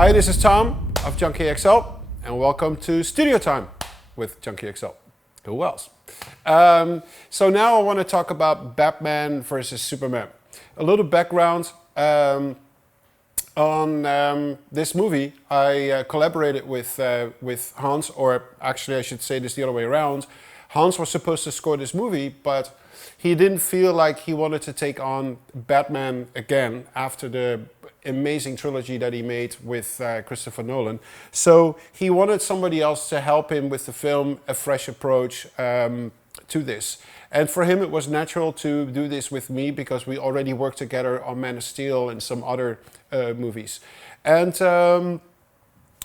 Hi, this is Tom of Junkie XL, and welcome to Studio Time with Junkie XL. Who else? So now I want to talk about Batman versus Superman. A little background on this movie. I collaborated with Hans, or actually I should say this the other way around. Hans was supposed to score this movie, but he didn't feel like he wanted to take on Batman again after the amazing trilogy that he made with Christopher Nolan. So he wanted somebody else to help him with the film, a fresh approach to this. And for him it was natural to do this with me because we already worked together on Man of Steel and some other movies. And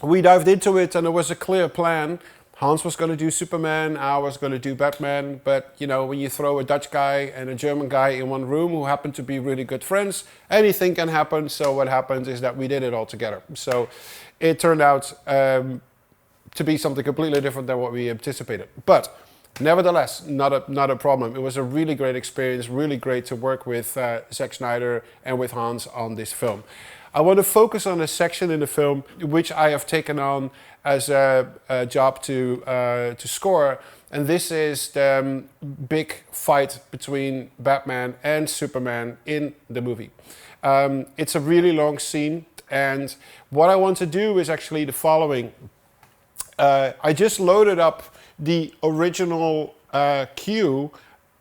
we dived into it and there was a clear plan. Hans was going to do Superman, I was going to do Batman, but you know, when you throw a Dutch guy and a German guy in one room who happen to be really good friends, anything can happen. So what happened is that we did it all together. So it turned out to be something completely different than what we anticipated. But nevertheless, not a problem. It was a really great experience, really great to work with Zack Snyder and with Hans on this film. I want to focus on a section in the film which I have taken on as a job to score, and this is the big fight between Batman and Superman in the movie. It's a really long scene, and what I want to do is actually the following. I just loaded up the original cue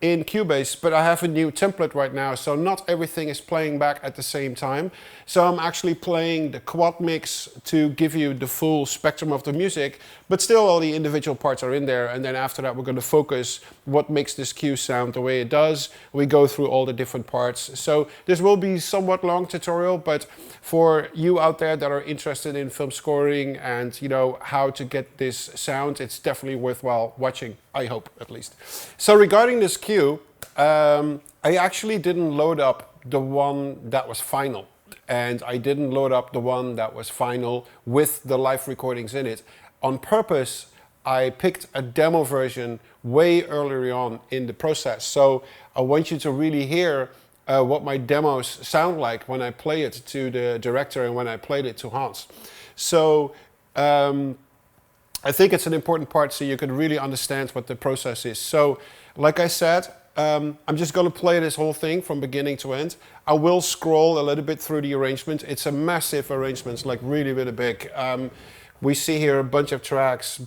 in Cubase, but I have a new template right now, so not everything is playing back at the same time. So I'm actually playing the quad mix to give you the full spectrum of the music, but still all the individual parts are in there. And then after that, we're going to focus what makes this cue sound the way it does. We go through all the different parts. So this will be somewhat long tutorial, but for you out there that are interested in film scoring and you know how to get this sound, it's definitely worthwhile watching, I hope at least. So regarding this cue, I actually didn't load up the one that was final. And I didn't load up the one that was final with the live recordings in it. On purpose, I picked a demo version way earlier on in the process. So I want you to really hear what my demos sound like when I play it to the director and when I played it to Hans. So I think it's an important part so you can really understand what the process is. So like I said, I'm just going to play this whole thing from beginning to end. I will scroll a little bit through the arrangement. It's a massive arrangement, it's like really, really big. We see here a bunch of tracks,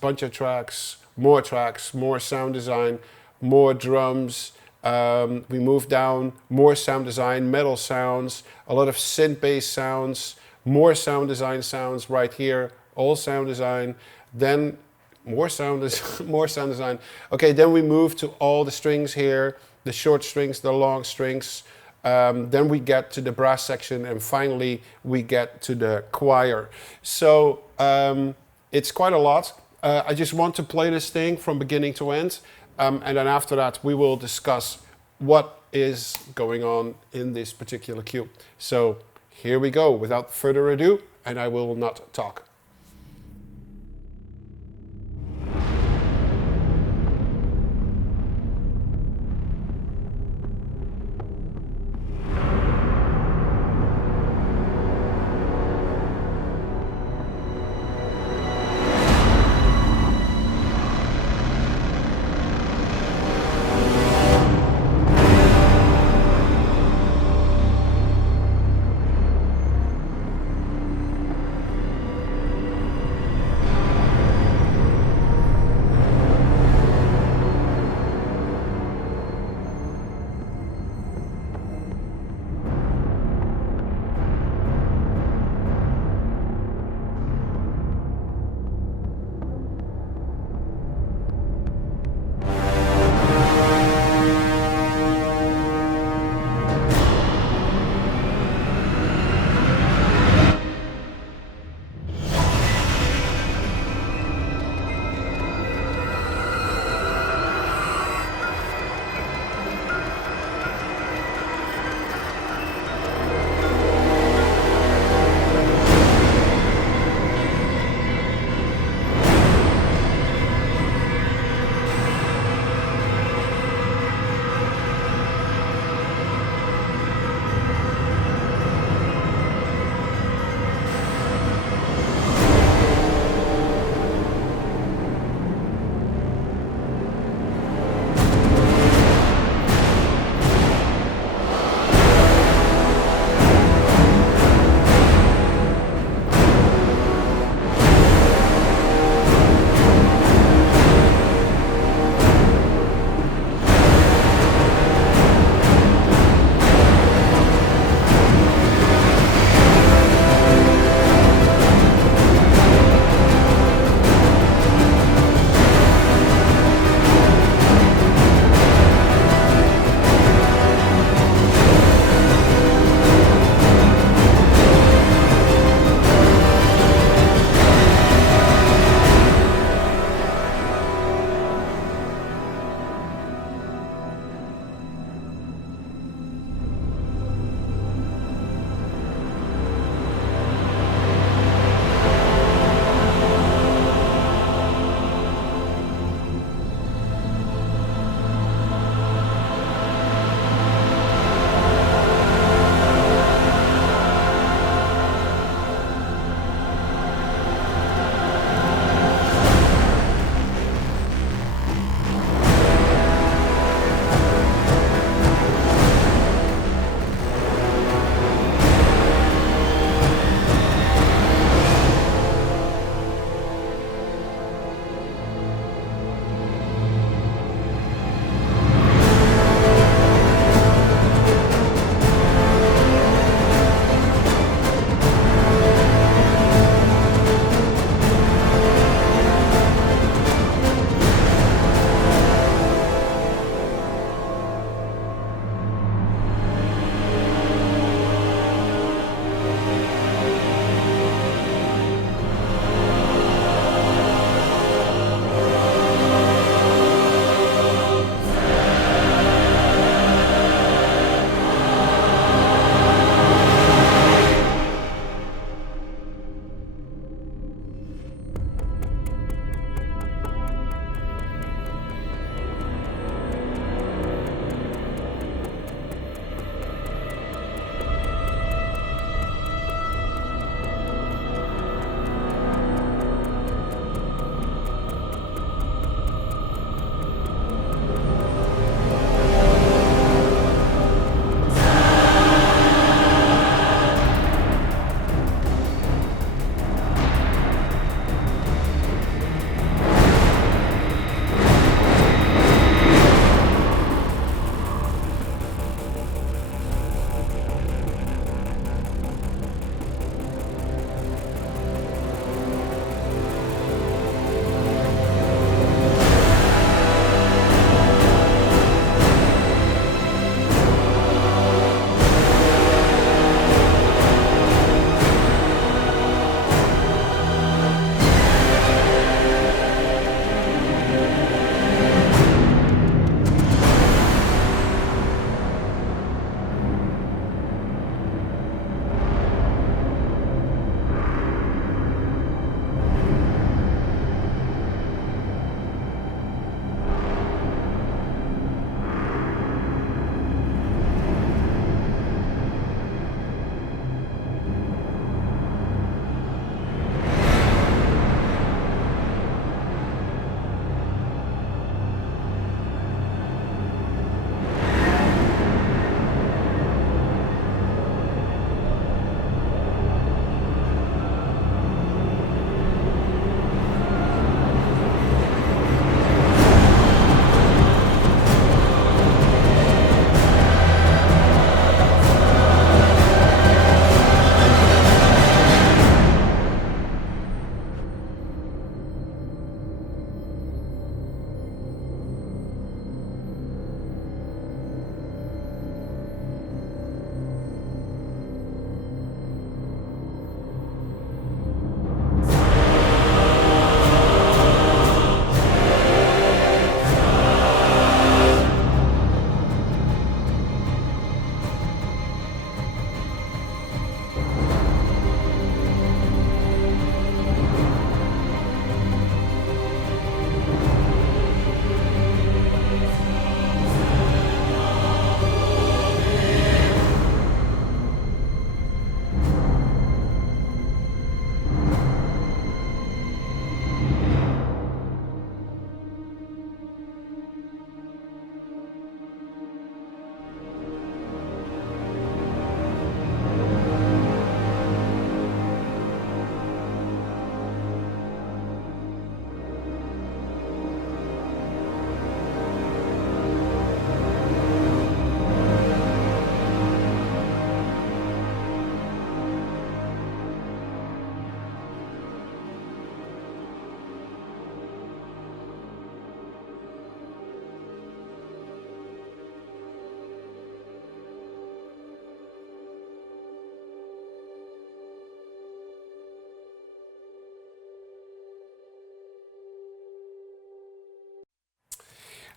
more sound design, more drums. We move down, more sound design, metal sounds, a lot of synth-based sounds, more sound design sounds right here, all sound design. Then more sound design. Okay, then we move to all the strings here, the short strings, the long strings. Then we get to the brass section, and finally we get to the choir. So it's quite a lot. I just want to play this thing from beginning to end, and then after that we will discuss what is going on in this particular cue. So here we go, without further ado, and I will not talk.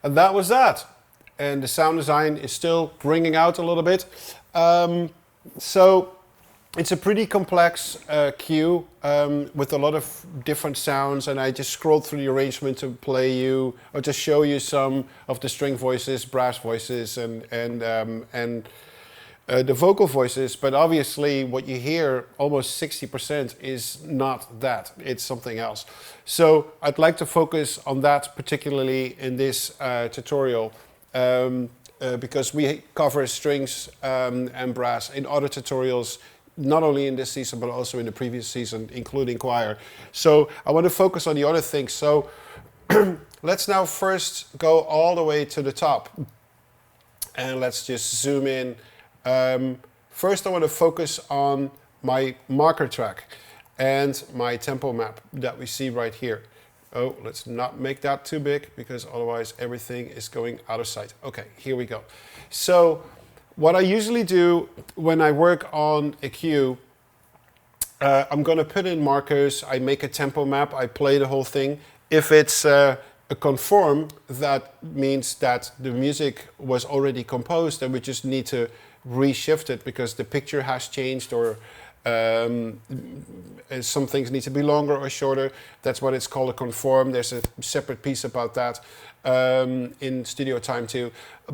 And that was that. And the sound design is still bringing out a little bit. So it's a pretty complex cue with a lot of different sounds, and I just scrolled through the arrangement to play you or to show you some of the string voices, brass voices, and the vocal voices. But obviously, what you hear, almost 60%, is not that; it's something else. So I'd like to focus on that particularly in this tutorial. Because we cover strings and brass in other tutorials, not only in this season but also in the previous season, including choir. So I want to focus on the other things. So let's now first go all the way to the top and let's just zoom in. First I want to focus on my marker track and my tempo map that we see right here. Oh, let's not make that too big because otherwise everything is going out of sight. Okay, here we go. So what I usually do when I work on a cue, I'm going to put in markers, I make a tempo map, I play the whole thing. If it's a conform, that means that the music was already composed and we just need to reshift it because the picture has changed or some things need to be longer or shorter. That's what it's called, a conform. There's a separate piece about that in studio time too.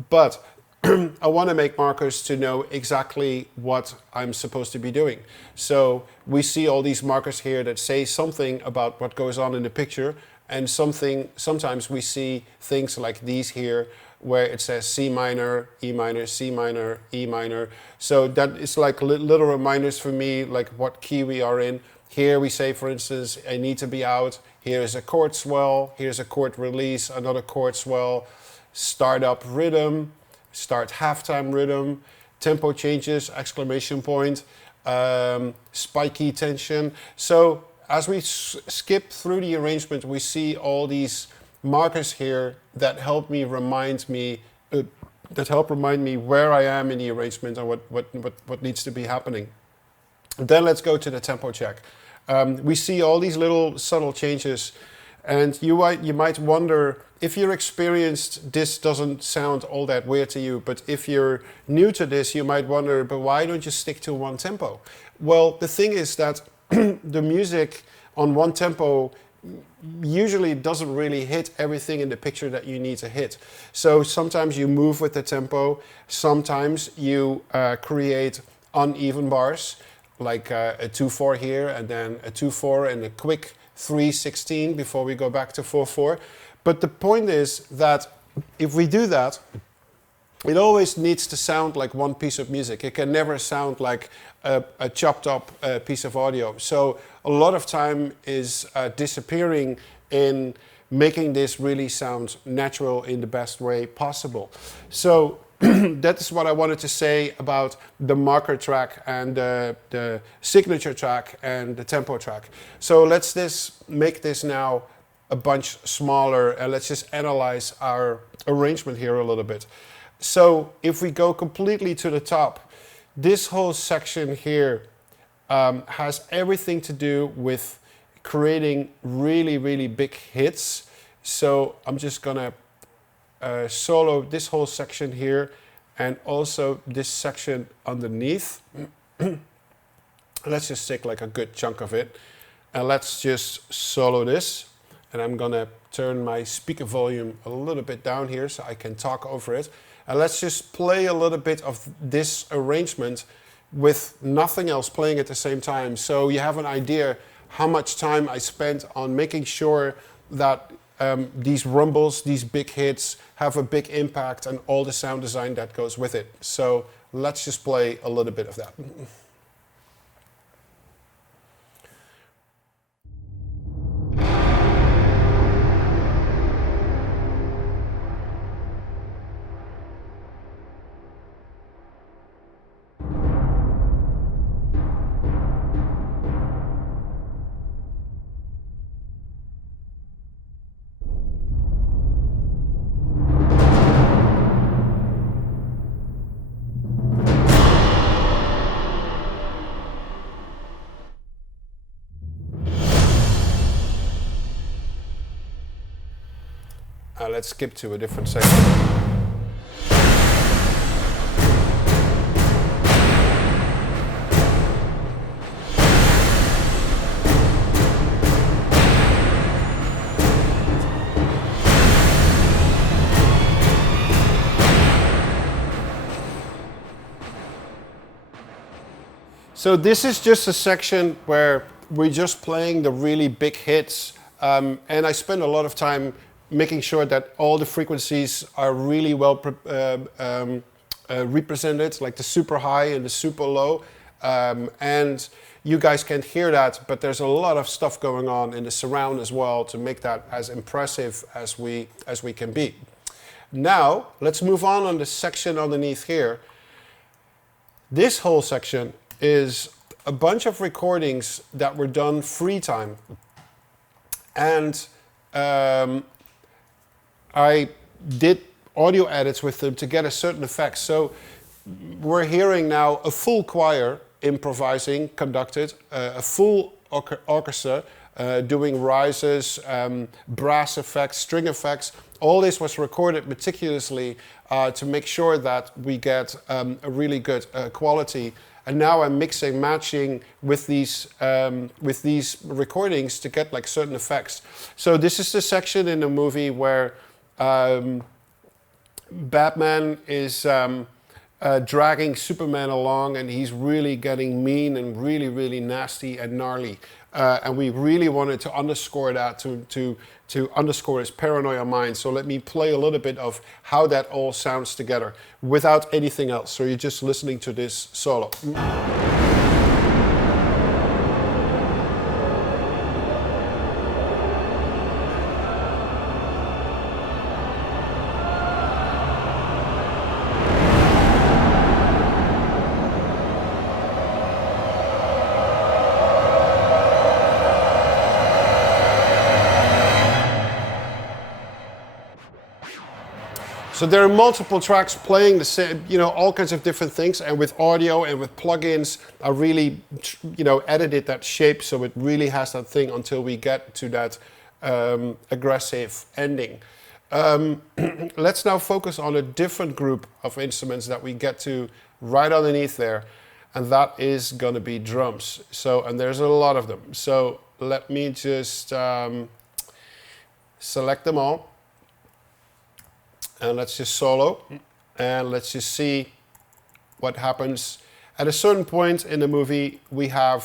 But I want to make markers to know exactly what I'm supposed to be doing. So we see all these markers here that say something about what goes on in the picture, and sometimes we see things like these here where it says C minor, E minor, C minor, E minor. So that is like little reminders for me, like what key we are in. Here we say, for instance, I need to be out. Here is a chord swell. Here's a chord release, another chord swell, start up rhythm, start halftime rhythm, tempo changes, exclamation point, spiky tension. So as we skip through the arrangement, we see all these markers here that help remind me where I am in the arrangement and what needs to be happening. Then let's go to the tempo check. We see all these little subtle changes, and you might wonder, if you're experienced, this doesn't sound all that weird to you, but if you're new to this, you might wonder, but why don't you stick to one tempo? Well, the thing is that the music on one tempo usually doesn't really hit everything in the picture that you need to hit. So sometimes you move with the tempo, sometimes you create uneven bars, like a 2-4 here, and then a 2-4 and a quick 3-16 before we go back to 4-4. But the point is that if we do that, it always needs to sound like one piece of music. It can never sound like a chopped up piece of audio. So a lot of time is disappearing in making this really sound natural in the best way possible. So that is what I wanted to say about the marker track and the signature track and the tempo track. So let's make this now a bunch smaller, and let's just analyze our arrangement here a little bit. So if we go completely to the top, this whole section here has everything to do with creating really, really big hits. So I'm just gonna solo this whole section here and also this section underneath. Let's just take like a good chunk of it, and let's just solo this. And I'm gonna turn my speaker volume a little bit down here so I can talk over it. And let's just play a little bit of this arrangement with nothing else playing at the same time. So you have an idea how much time I spent on making sure that these rumbles, these big hits, have a big impact and all the sound design that goes with it. So let's just play a little bit of that. Let's skip to a different section. So this is just a section where we're just playing the really big hits, and I spend a lot of time making sure that all the frequencies are really well represented, like the super high and the super low, and you guys can't hear that, but there's a lot of stuff going on in the surround as well to make that as impressive as we can be. Now let's move on the section underneath here. This whole section is a bunch of recordings that were done free time, and I did audio edits with them to get a certain effect. So we're hearing now a full choir improvising, conducted, a full orchestra doing rises, brass effects, string effects. All this was recorded meticulously to make sure that we get a really good quality. And now I'm mixing, matching with these recordings to get like certain effects. So this is the section in the movie where Batman is dragging Superman along, and he's really getting mean and really, really nasty and gnarly. And we really wanted to underscore that, to underscore his paranoia mind. So let me play a little bit of how that all sounds together without anything else. So you're just listening to this solo. So there are multiple tracks playing the same, all kinds of different things, and with audio and with plugins, I really, edited that shape so it really has that thing until we get to that aggressive ending. Let's now focus on a different group of instruments that we get to right underneath there, and that is going to be drums. So, and there's a lot of them. So let me just select them all. And let's just solo, and let's just see what happens. At a certain point in the movie, we have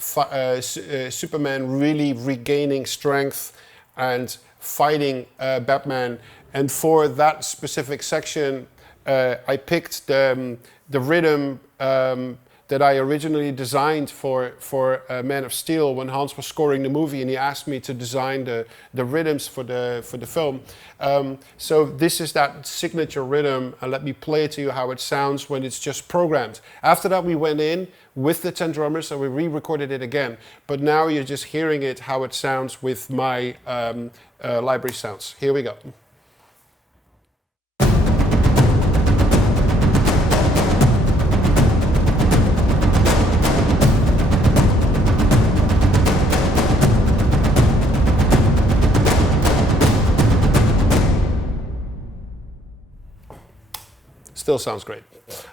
Superman really regaining strength and fighting Batman. And for that specific section, I picked the rhythm that I originally designed for Man of Steel when Hans was scoring the movie, and he asked me to design the rhythms for the film. So this is that signature rhythm, and let me play it to you how it sounds when it's just programmed. After that, we went in with the 10 drummers and we re-recorded it again. But now you're just hearing it how it sounds with my library sounds. Here we go. Still sounds great.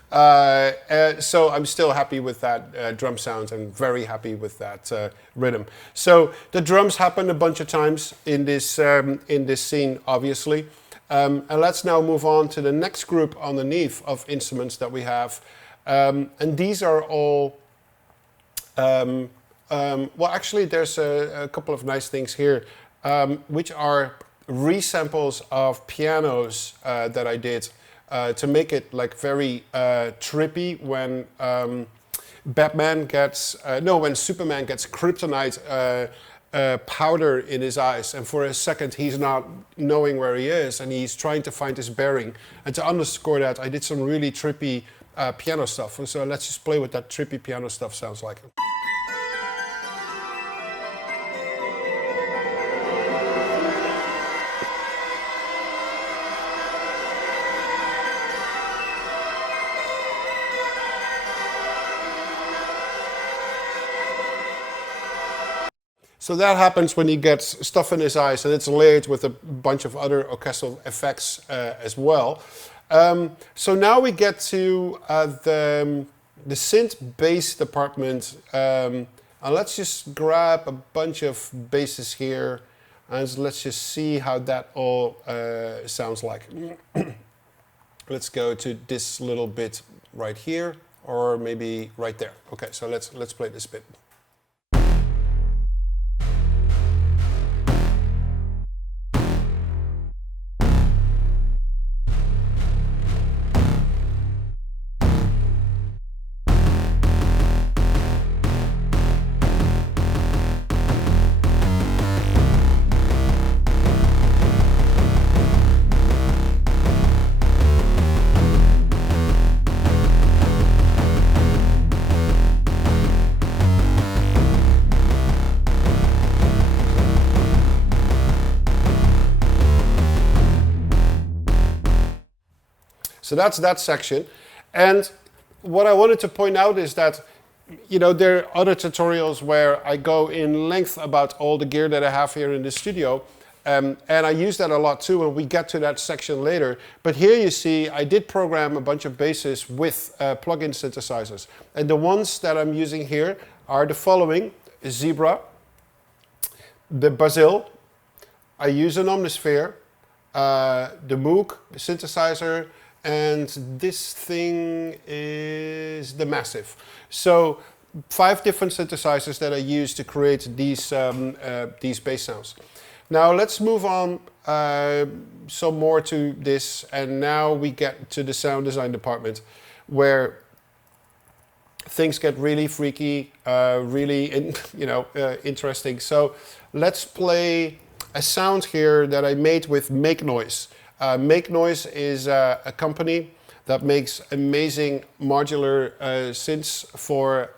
So I'm still happy with that drum sound and very happy with that rhythm. So the drums happen a bunch of times in this scene, obviously. And let's now move on to the next group underneath of instruments that we have. And these are all, well, actually there's a couple of nice things here, which are resamples of pianos that I did. To make it like very trippy when when Superman gets kryptonite powder in his eyes, and for a second he's not knowing where he is and he's trying to find his bearing. And to underscore that, I did some really trippy piano stuff. So let's just play what that trippy piano stuff sounds like. So that happens when he gets stuff in his eyes, and it's layered with a bunch of other orchestral effects as well. So now we get to the synth bass department. And let's just grab a bunch of basses here, and let's just see how that all sounds like. Let's go to this little bit right here, or maybe right there. Okay, so let's play this bit. So that's that section. And what I wanted to point out is that, you know, there are other tutorials where I go in length about all the gear that I have here in the studio. And I use that a lot too, and we get to that section later. But here you see I did program a bunch of basses with plug-in synthesizers. And the ones that I'm using here are the following: Zebra, the Basil, I use an Omnisphere, the Moog synthesizer, and this thing is the Massive. So 5 different synthesizers that I use to create these bass sounds. Now let's move on some more to this, and now we get to the sound design department, where things get really freaky, really interesting. So let's play a sound here that I made with Make Noise. Make Noise is a company that makes amazing modular synths for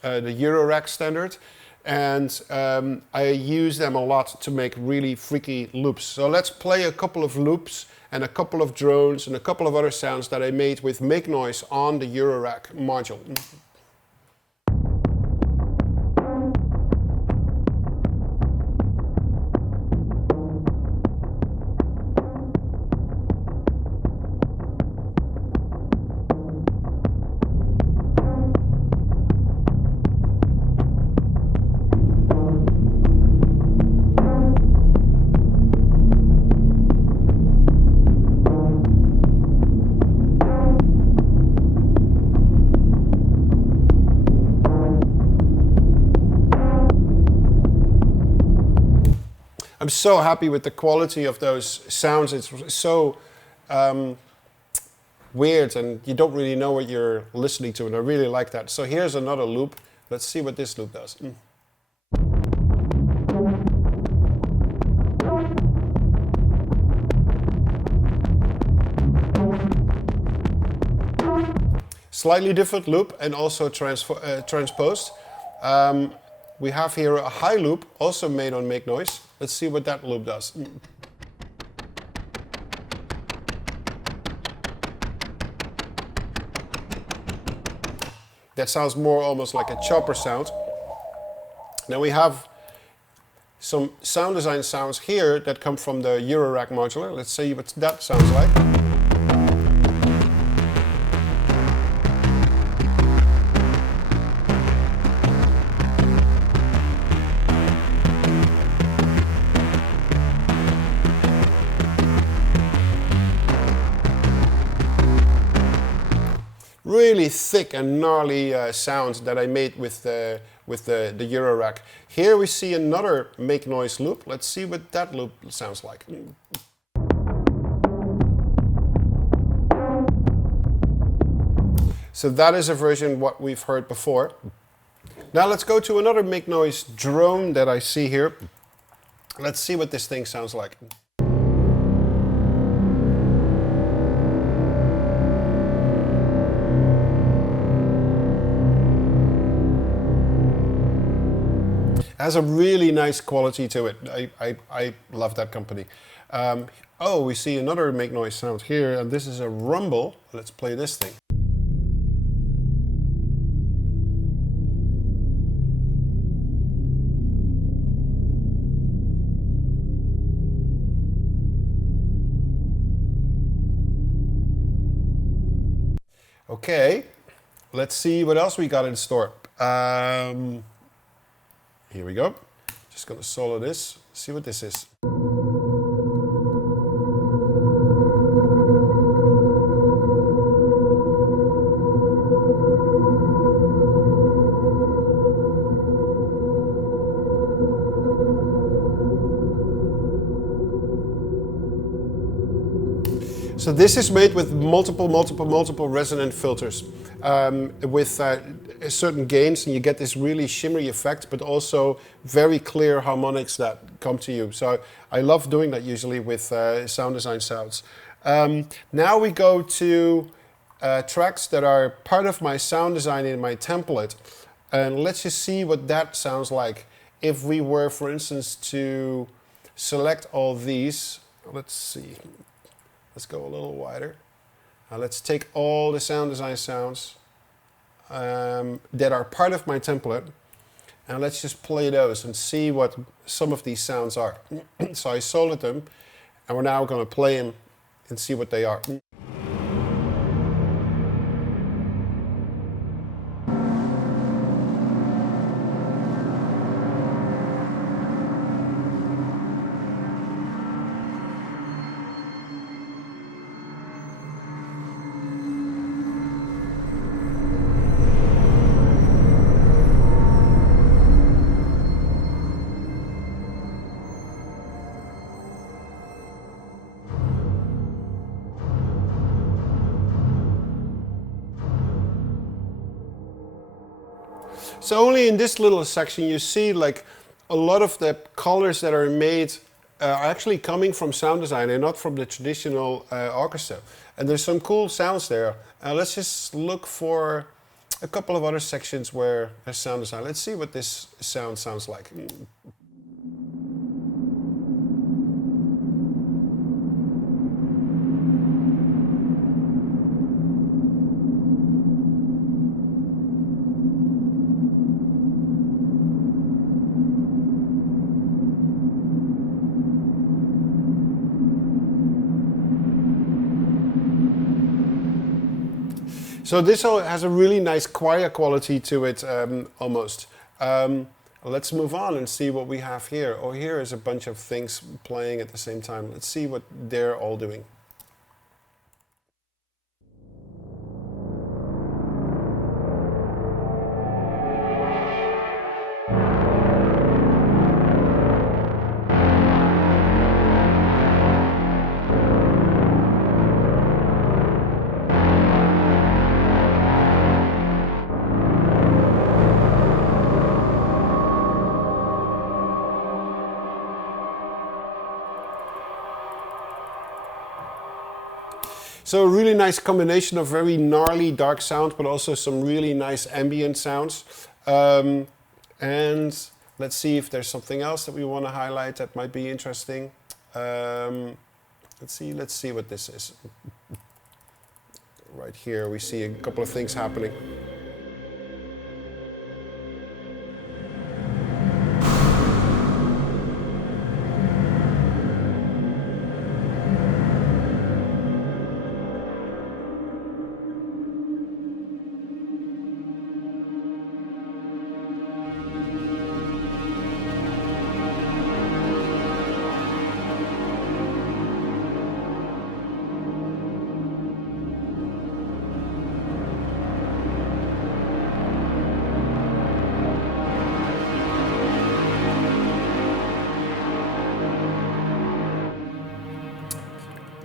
the Eurorack standard, and I use them a lot to make really freaky loops. So let's play a couple of loops and a couple of drones and a couple of other sounds that I made with Make Noise on the Eurorack module. I'm so happy with the quality of those sounds. It's so weird, and you don't really know what you're listening to, and I really like that. So here's another loop. Let's see what this loop does. Slightly different loop, and also transposed. We have here a high loop, also made on Make Noise. Let's see what that loop does. That sounds more almost like a chopper sound. Then we have some sound design sounds here that come from the Eurorack modular. Let's see what that sounds like. Really thick and gnarly sounds that I made with the Eurorack. Here we see another Make Noise loop. Let's see what that loop sounds like. So that is a version what we've heard before. Now let's go to another Make Noise drone that I see here. Let's see what this thing sounds like. Has a really nice quality to it. I love that company. Oh, we see another Make Noise sound here, and this is a rumble. Let's play this thing. Okay, let's see what else we got in store. Here we go. Just gonna solo this, see what this is. So this is made with multiple resonant filters with certain gains, and you get this really shimmery effect, but also very clear harmonics that come to you. So I love doing that usually with sound design sounds. Now we go to tracks that are part of my sound design in my template, and let's just see what that sounds like if we were, for instance, to select all these. Let's see. Let's go a little wider. Let's take all the sound design sounds that are part of my template, and let's just play those and see what some of these sounds are. So I soloed them, and we're now going to play them and see what they are. So only in this little section you see like a lot of the colors that are made are actually coming from sound design and not from the traditional orchestra. And there's some cool sounds there. Let's just look for a couple of other sections where there's sound design. Let's see what this sound sounds like. So this has a really nice choir quality to it, almost. Let's move on and see what we have here. Oh, here is a bunch of things playing at the same time. Let's see what they're all doing. So a really nice combination of very gnarly dark sounds, but also some really nice ambient sounds. And let's see if there's something else that we want to highlight that might be interesting. Let's see what this is. Right here we see a couple of things happening.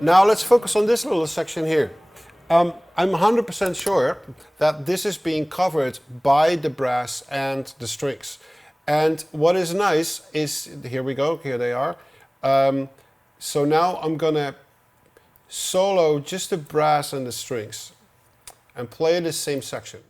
Now let's focus on this little section here. I'm 100% sure that this is being covered by the brass and the strings. And what is nice is, here we go, here they are. So now I'm gonna solo just the brass and the strings and play the same section.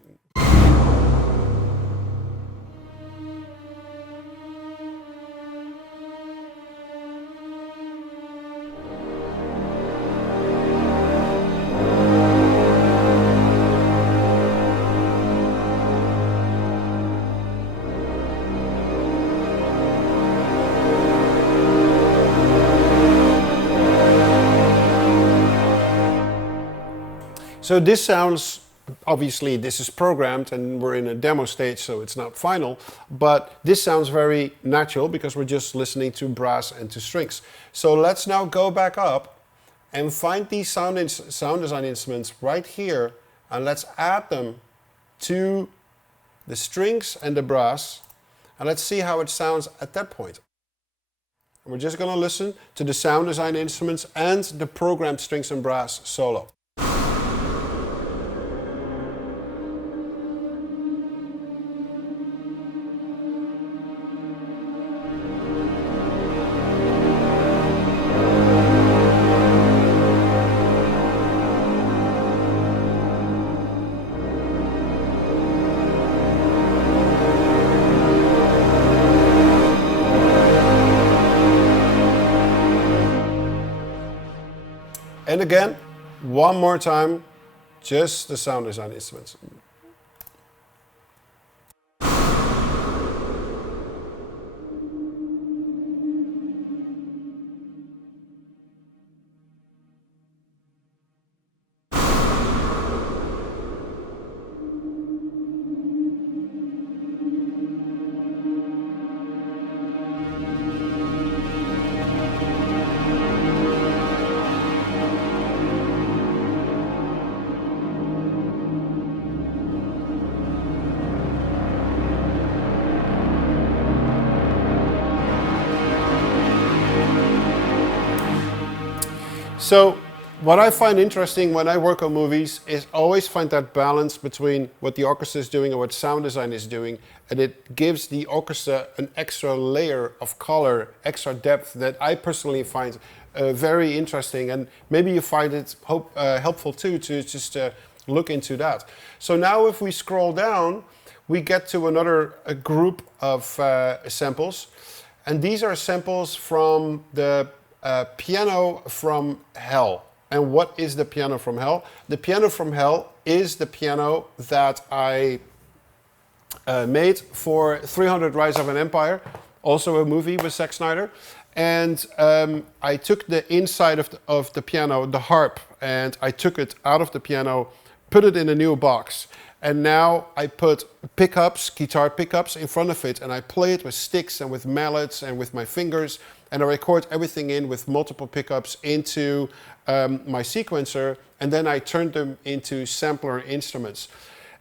So this sounds obviously this is programmed and we're in a demo stage, so it's not final, but this sounds very natural because we're just listening to brass and to strings. So let's now go back up and find these sound design instruments right here, and let's add them to the strings and the brass, and let's see how it sounds at that point. And we're just going to listen to the sound design instruments and the programmed strings and brass solo. And again, one more time, just the sound design instruments. So what I find interesting when I work on movies is always find that balance between what the orchestra is doing and what sound design is doing, and it gives the orchestra an extra layer of color, extra depth that I personally find very interesting, and maybe you find it helpful too to just look into that. So now if we scroll down, we get to another group of samples, and these are samples from the Piano from Hell. And what is the Piano from Hell? The Piano from Hell is the piano that I made for 300 Rise of an Empire, also a movie with Zack Snyder. And I took the inside of the piano, the harp, and I took it out of the piano, put it in a new box. And now I put pickups, guitar pickups in front of it, and I play it with sticks and with mallets and with my fingers, and I record everything in with multiple pickups into my sequencer, and then I turned them into sampler instruments.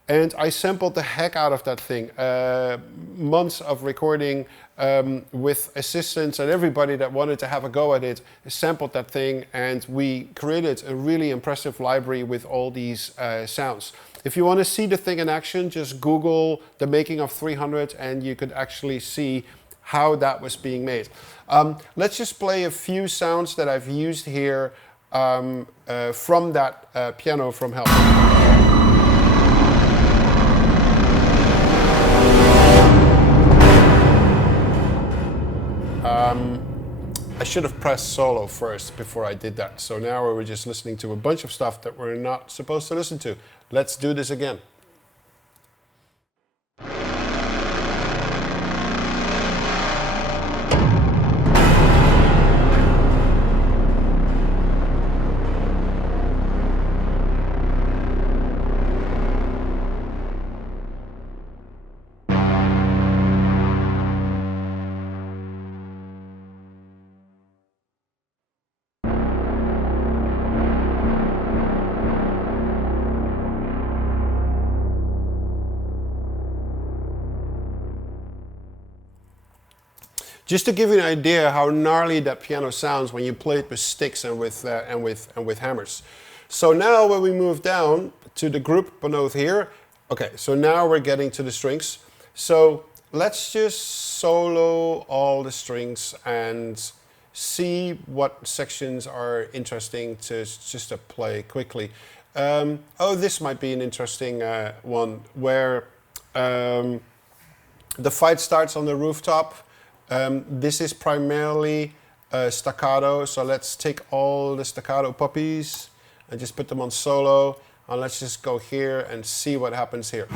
And I sampled the heck out of that thing. Months of recording with assistants and everybody that wanted to have a go at it sampled that thing, and we created a really impressive library with all these sounds. If you want to see the thing in action, just Google the making of 300 and you could actually see how that was being made. Let's just play a few sounds that I've used here from that Piano from Hell. I should have pressed solo first before I did that. So now we're just listening to a bunch of stuff that we're not supposed to listen to. Let's do this again. Just to give you an idea how gnarly that piano sounds when you play it with sticks and with hammers. So now when we move down to the group beneath here, okay, so now we're getting to the strings. So let's just solo all the strings and see what sections are interesting to just to play quickly. Oh, this might be an interesting one where the fight starts on the rooftop. This is primarily staccato, so let's take all the staccato puppies and just put them on solo, and let's just go here and see what happens here.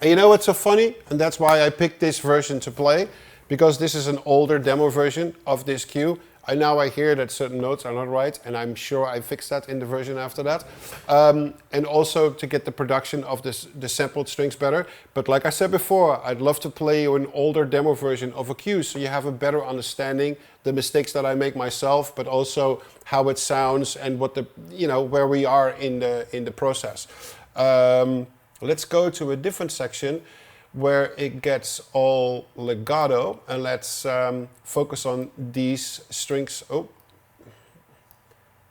And you know what's so funny? And that's why I picked this version to play, because this is an older demo version of this cue. Now I hear that certain notes are not right, and I'm sure I fixed that in the version after that. And also to get the production of the sampled strings better. But like I said before, I'd love to play you an older demo version of a cue so you have a better understanding the mistakes that I make myself, but also how it sounds and what the, where we are in the process. Let's go to a different section where it gets all legato, and let's focus on these strings. Oh,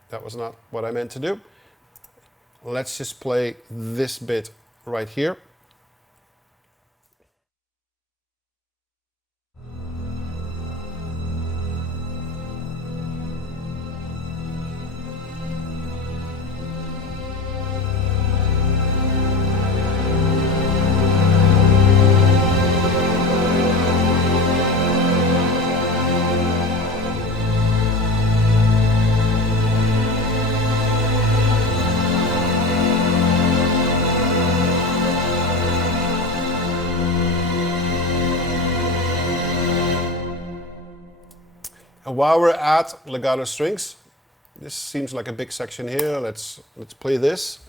that was not what I meant to do. Let's just play this bit right here. And while we're at legato strings, this seems like a big section here. Let's play this.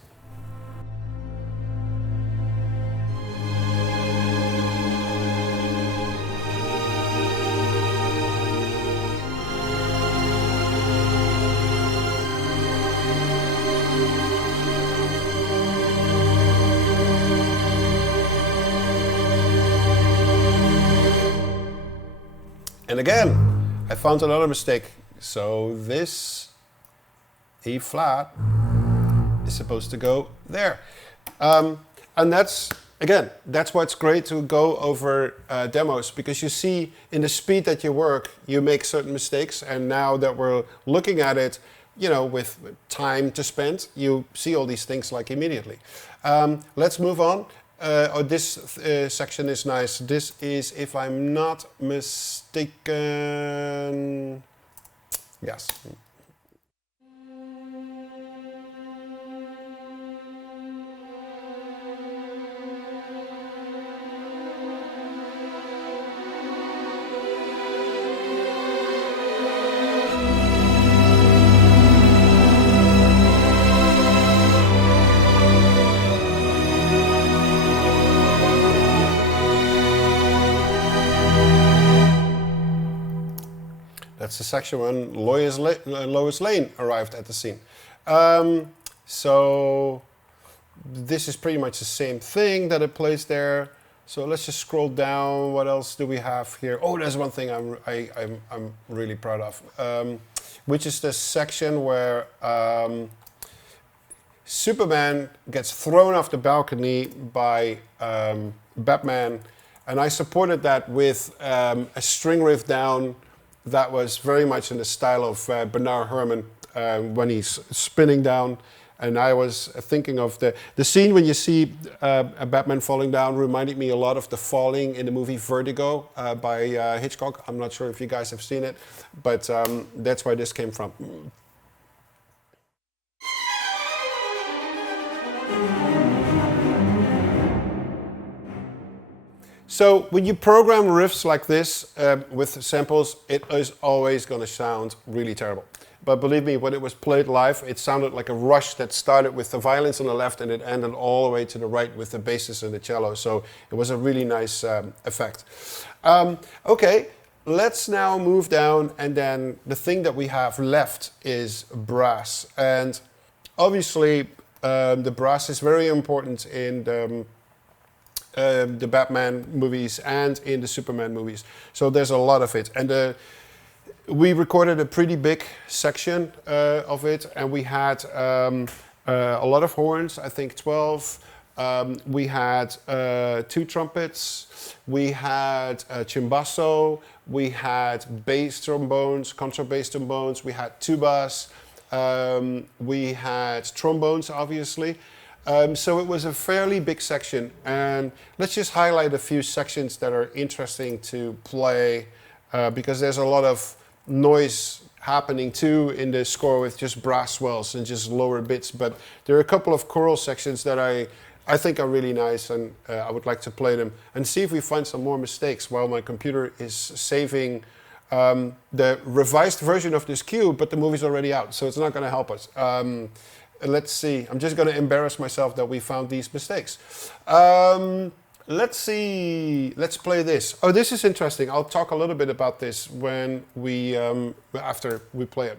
And again, I found another mistake. So this E flat is supposed to go there. And that's, again, that's why it's great to go over demos, because you see in the speed that you work, you make certain mistakes. And now that we're looking at it, with time to spend, you see all these things like immediately. Let's move on. This section is nice. This is, if I'm not mistaken, yes. That's the section when Lois Lane arrived at the scene. So this is pretty much the same thing that it plays there. So let's just scroll down. What else do we have here? Oh, there's one thing I'm really proud of, which is the section where Superman gets thrown off the balcony by Batman, and I supported that with a string riff down that was very much in the style of Bernard Herrmann when he's spinning down. And I was thinking of the scene when you see a Batman falling down reminded me a lot of the falling in the movie Vertigo by Hitchcock. I'm not sure if you guys have seen it, but that's where this came from. So when you program riffs like this with samples, it is always going to sound really terrible. But believe me, when it was played live, it sounded like a rush that started with the violins on the left and it ended all the way to the right with the basses and the cello. So it was a really nice effect. Okay, let's now move down, and then the thing that we have left is brass. And obviously the brass is very important in the Batman movies and in the Superman movies. So there's a lot of it. And we recorded a pretty big section of it, and we had a lot of horns, I think 12. We had 2 trumpets, we had cimbasso, we had bass trombones, contrabass trombones, we had tubas, we had trombones, obviously. So it was a fairly big section, and let's just highlight a few sections that are interesting to play because there's a lot of noise happening too in the score with just brass swells and just lower bits. But there are a couple of choral sections that I I think are really nice, and I would like to play them and see if we find some more mistakes while my computer is saving the revised version of this cue, but the movie's already out, so it's not going to help us. Let's see. I'm just going to embarrass myself that we found these mistakes. Let's see. Let's play this. Oh, this is interesting. I'll talk a little bit about this when we after we play it.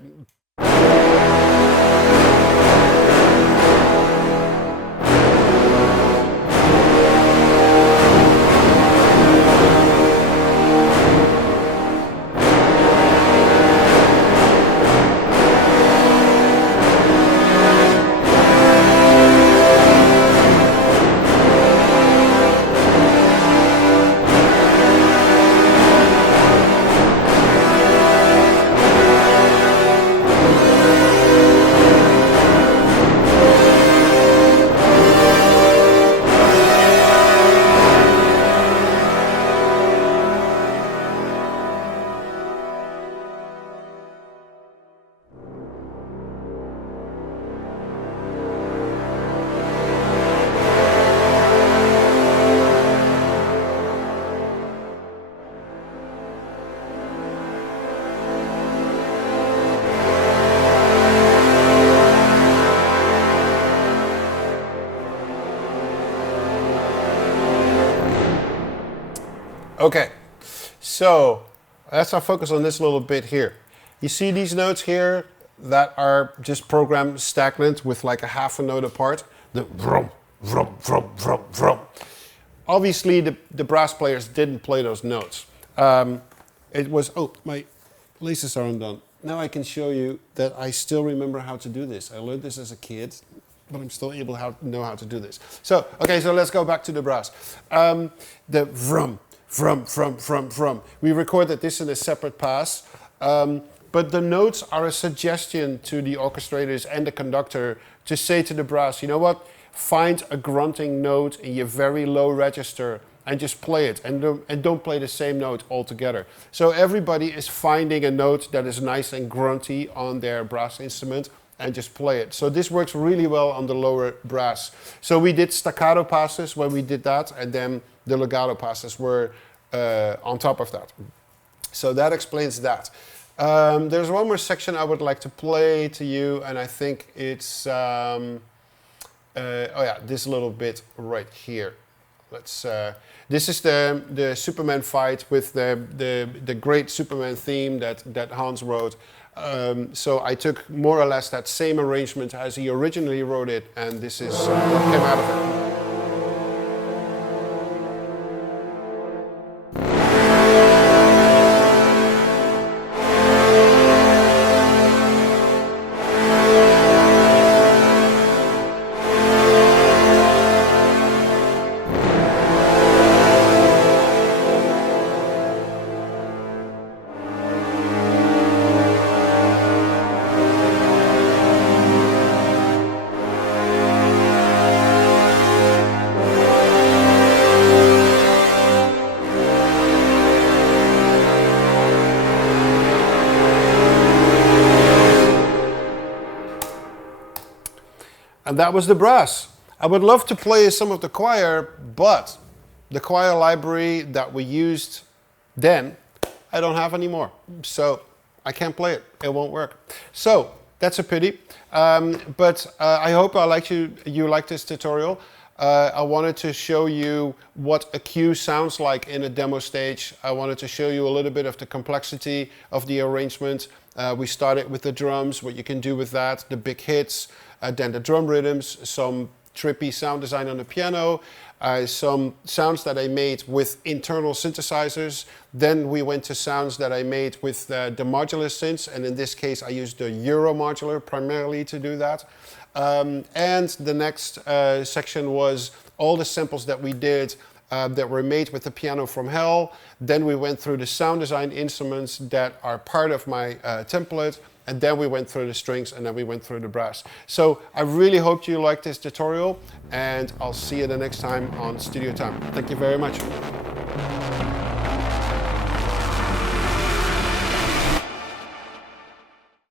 Okay, so let's focus on this little bit here. You see these notes here that are just programmed stagnant with like a half a note apart? The vrum, vrum, vrum, vrum, vrum. Obviously, the brass players didn't play those notes. It was, oh, my laces are undone. Now I can show you that I still remember how to do this. I learned this as a kid, but I'm still able to know how to do this. So, okay, so let's go back to the brass. The vrum. From. We recorded this in a separate pass, but the notes are a suggestion to the orchestrators and the conductor to say to the brass, you know what, find a grunting note in your very low register and just play it, and don't play the same note altogether. So everybody is finding a note that is nice and grunty on their brass instrument and just play it. So this works really well on the lower brass. So we did staccato passes when we did that, and then the legato passes were on top of that. So that explains that. There's one more section I would like to play to you, and I think it's, oh yeah, this little bit right here. Let's. This is the Superman fight with the great Superman theme that Hans wrote. So I took more or less that same arrangement as he originally wrote it, and this is what came out of it. And that was the brass. I would love to play some of the choir, but the choir library that we used then, I don't have anymore. So I can't play it. It won't work. So that's a pity. But I hope you liked this tutorial. I wanted to show you what a cue sounds like in a demo stage. I wanted to show you a little bit of the complexity of the arrangement. We started with the drums, what you can do with that, the big hits, then the drum rhythms, some trippy sound design on the piano, some sounds that I made with internal synthesizers. Then we went to sounds that I made with the modular synths, and in this case I used the Euro modular primarily to do that. And the next section was all the samples that we did that were made with the piano from hell. Then we went through the sound design instruments that are part of my template, and then we went through the strings, and then we went through the brass. So I really hope you liked this tutorial, and I'll see you the next time on Studio Time. Thank you very much.